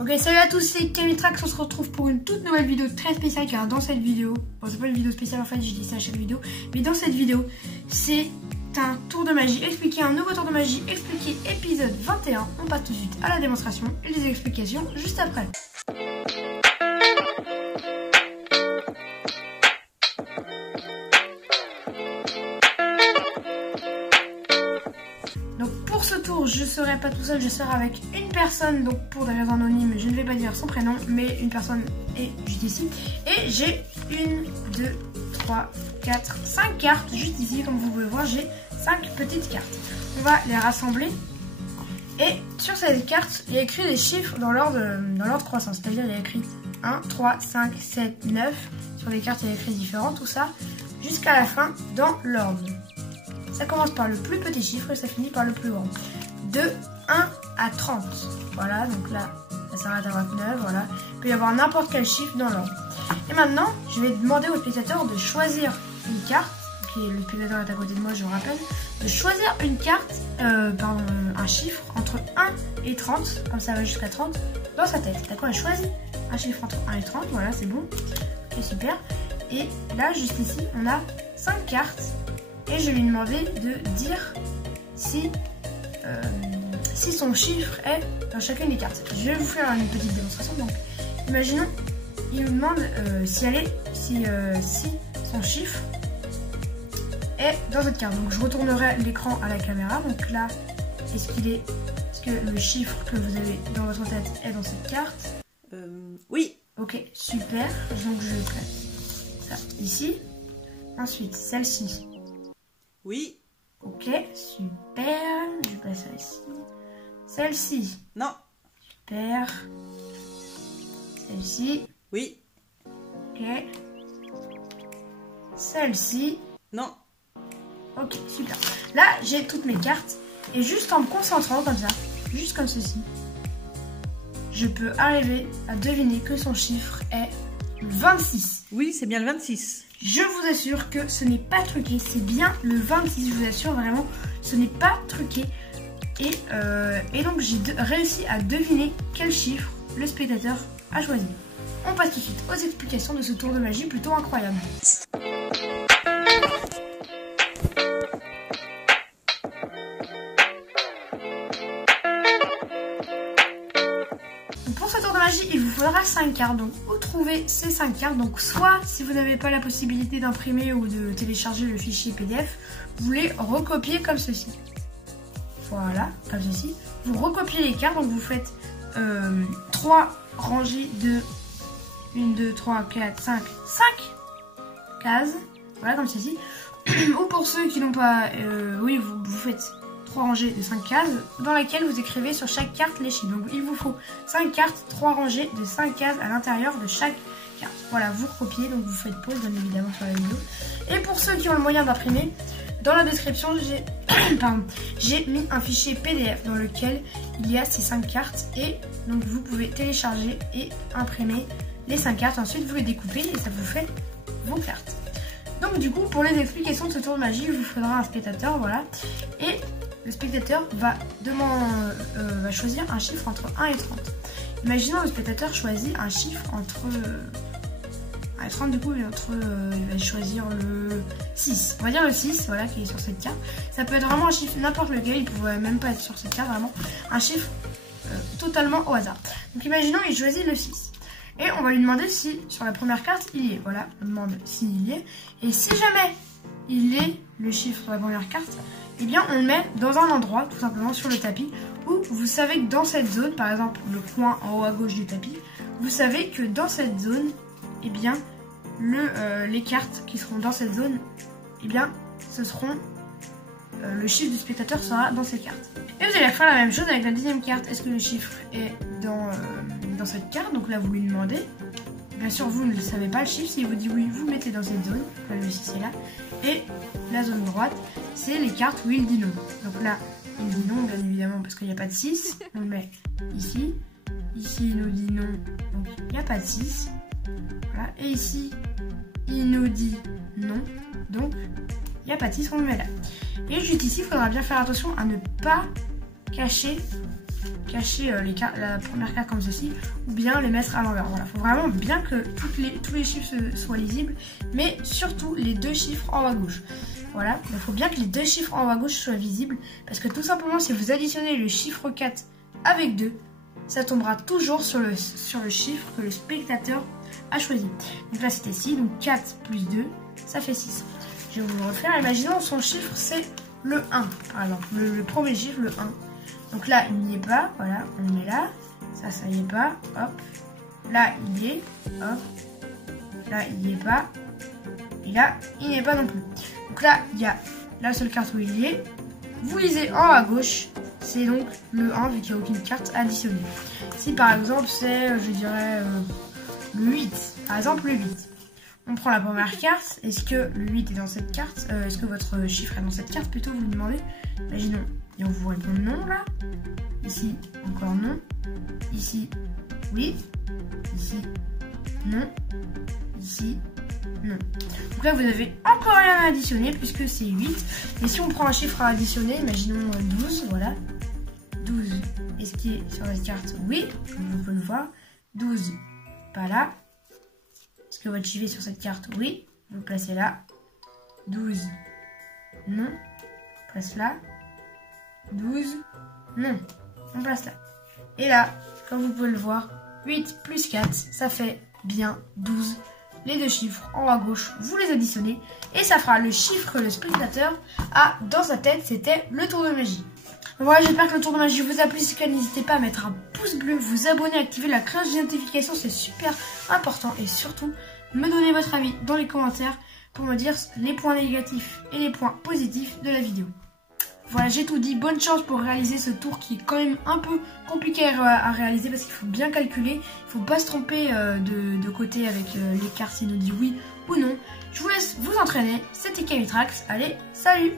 Ok, salut à tous, c'est Camitrax, on se retrouve pour une toute nouvelle vidéo très spéciale car dans cette vidéo, bon c'est pas une vidéo spéciale en fait, je dis ça à chaque vidéo, mais dans cette vidéo, c'est un tour de magie expliqué, un nouveau tour de magie expliqué épisode 21. On passe tout de suite à la démonstration et les explications juste après. Donc pour ce tour, je ne serai pas tout seul, je serai avec une personne, donc pour des raisons anonymes, je ne vais pas dire son prénom, mais une personne est juste ici. Et j'ai 1, 2, 3, 4, 5 cartes juste ici, comme vous pouvez voir, j'ai 5 petites cartes. On va les rassembler. Et sur cette carte, il y a écrit des chiffres dans l'ordre croissant, c'est-à-dire il y a écrit 1, 3, 5, 7, 9. Sur les cartes, il y a écrit différent, tout ça, jusqu'à la fin dans l'ordre. Ça commence par le plus petit chiffre et ça finit par le plus grand. De 1 à 30. Voilà, donc là, ça s'arrête à 29, voilà. Il peut y avoir n'importe quel chiffre dans l'ordre. Et maintenant, je vais demander au spectateur de choisir une carte. Le spectateur est à côté de moi, je vous rappelle. De choisir une carte, un chiffre entre 1 et 30, comme ça va jusqu'à 30, dans sa tête. D'accord, elle choisit un chiffre entre 1 et 30, voilà, c'est bon. Ok, super. Et là, juste ici, on a 5 cartes. Et je vais lui demander de dire si son chiffre est dans chacune des cartes. Je vais vous faire une petite démonstration. Donc, imaginons, il nous demande si son chiffre est dans cette carte. Donc, je retournerai l'écran à la caméra. Donc là, est-ce que le chiffre que vous avez dans votre tête est dans cette carte? Oui. Ok, super. Donc, je place ça ici. Ensuite, celle-ci. Oui. Ok, super. Je place ça ici. Celle-ci. Non. Super. Celle-ci. Oui. Ok. Celle-ci. Non. Ok, super. Là, j'ai toutes mes cartes. Et juste en me concentrant comme ça, juste comme ceci, je peux arriver à deviner que son chiffre est 26. Oui, c'est bien le 26. Je vous assure que ce n'est pas truqué, c'est bien le 26, je vous assure vraiment, ce n'est pas truqué. Et donc j'ai réussi à deviner quel chiffre le spectateur a choisi. On passe tout de suite aux explications de ce tour de magie plutôt incroyable. Pour ce tour de magie, il vous faudra 5 cartes. Donc, où trouver ces 5 cartes? Donc, soit si vous n'avez pas la possibilité d'imprimer ou de télécharger le fichier PDF, vous les recopiez comme ceci. Voilà, comme ceci. Vous recopiez les cartes, donc vous faites 3 rangées de 1, 2, 3, 4, 5 cases. Voilà, comme ceci. Ou pour ceux qui n'ont pas... oui, vous faites 3 rangées de 5 cases dans laquelle vous écrivez sur chaque carte les chiffres. Donc il vous faut 5 cartes, 3 rangées de 5 cases à l'intérieur de chaque carte. Voilà, vous recopiez, donc vous faites pause bien évidemment sur la vidéo. Et pour ceux qui ont le moyen d'imprimer, dans la description j'ai mis un fichier PDF dans lequel il y a ces 5 cartes et donc vous pouvez télécharger et imprimer les 5 cartes. Ensuite vous les découpez et ça vous fait vos cartes. Donc du coup pour les explications de ce tour de magie, il vous faudra un spectateur, voilà. Et le spectateur va choisir un chiffre entre 1 et 30. Imaginons le spectateur choisit un chiffre entre... 30 du coup, il va choisir le 6. On va dire le 6, voilà, qui est sur cette carte. Ça peut être vraiment un chiffre n'importe lequel, il ne pourrait même pas être sur cette carte, vraiment. Un chiffre totalement au hasard. Donc imaginons il choisit le 6. Et on va lui demander si sur la première carte il y est. Voilà, on demande s'il y est. Et si jamais il est le chiffre sur la première carte, eh bien on le met dans un endroit, tout simplement sur le tapis, où vous savez que dans cette zone, par exemple le coin en haut à gauche du tapis, vous savez que dans cette zone, eh bien les cartes qui seront dans cette zone, eh bien ce seront le chiffre du spectateur sera dans cette carte. Et vous allez faire la même chose avec la deuxième carte. Est-ce que le chiffre est dans cette carte? Donc là vous lui demandez. Bien sûr vous ne savez pas le chiffre. S'il vous dit oui, vous le mettez dans cette zone. Là, le 6 est là. Et la zone droite, c'est les cartes où il dit non. Donc là, il dit non, bien évidemment, parce qu'il n'y a pas de 6. On le met ici. Ici, il nous dit non, donc il n'y a pas de 6. Voilà. Et ici, il nous dit non, donc il n'y a pas de 6, on le met là. Et juste ici, il faudra bien faire attention à ne pas cacher cacher la première carte comme ceci, ou bien les mettre à l'envers. Voilà, il faut vraiment bien que tous les chiffres soient lisibles, mais surtout les deux chiffres en haut à gauche. Voilà, il faut bien que les deux chiffres en haut à gauche soient visibles, parce que tout simplement, si vous additionnez le chiffre 4 avec 2, ça tombera toujours sur le chiffre que le spectateur a choisi. Donc là, c'était 6, donc 4 plus 2, ça fait 6. Je vais vous le refaire. Imaginons son chiffre, c'est le 1, par exemple. Le premier chiffre, le 1. Donc là, il n'y est pas. Voilà, on le met là. Ça y est pas. Hop. Là, il y est. Hop. Là, il n'y est pas. Et là, il n'y est pas non plus. Donc là, il y a la seule carte où il y est. Vous lisez en haut à gauche. C'est donc le 1, vu qu'il n'y a aucune carte additionnée. Si par exemple, c'est, je dirais, le 8. Par exemple, le 8. On prend la première carte. Est-ce que le 8 est dans cette carte? Est-ce que votre chiffre est dans cette carte? Plutôt, vous me demandez. Imaginons. Et on vous répond non, là. Ici, encore non. Ici, oui. Ici, non. Ici, non. Donc là, vous avez encore rien à additionner puisque c'est 8. Et si on prend un chiffre à additionner, imaginons 12, voilà. 12, est-ce qu'il est sur cette carte? Oui, comme vous pouvez le voir. 12, pas là. Est-ce que votre chiffre est sur cette carte? Oui, vous le placez là. 12, non. On place là. 12, non. On place là. Et là, comme vous pouvez le voir, 8 plus 4, ça fait bien 12. Les deux chiffres en haut à gauche, vous les additionnez. Et ça fera le chiffre que le spectateur a dans sa tête. C'était le tour de magie. Voilà, j'espère que le tour de magie vous a plu. Si c'est le cas, n'hésitez pas à mettre un pouce bleu, vous abonner, activer la cloche de notification, c'est super important. Et surtout, me donner votre avis dans les commentaires pour me dire les points négatifs et les points positifs de la vidéo. Voilà, j'ai tout dit. Bonne chance pour réaliser ce tour qui est quand même un peu compliqué à réaliser parce qu'il faut bien calculer. Il ne faut pas se tromper de côté avec les cartes s'il nous dit oui ou non. Je vous laisse vous entraîner. C'était Kamitrax. Allez, salut!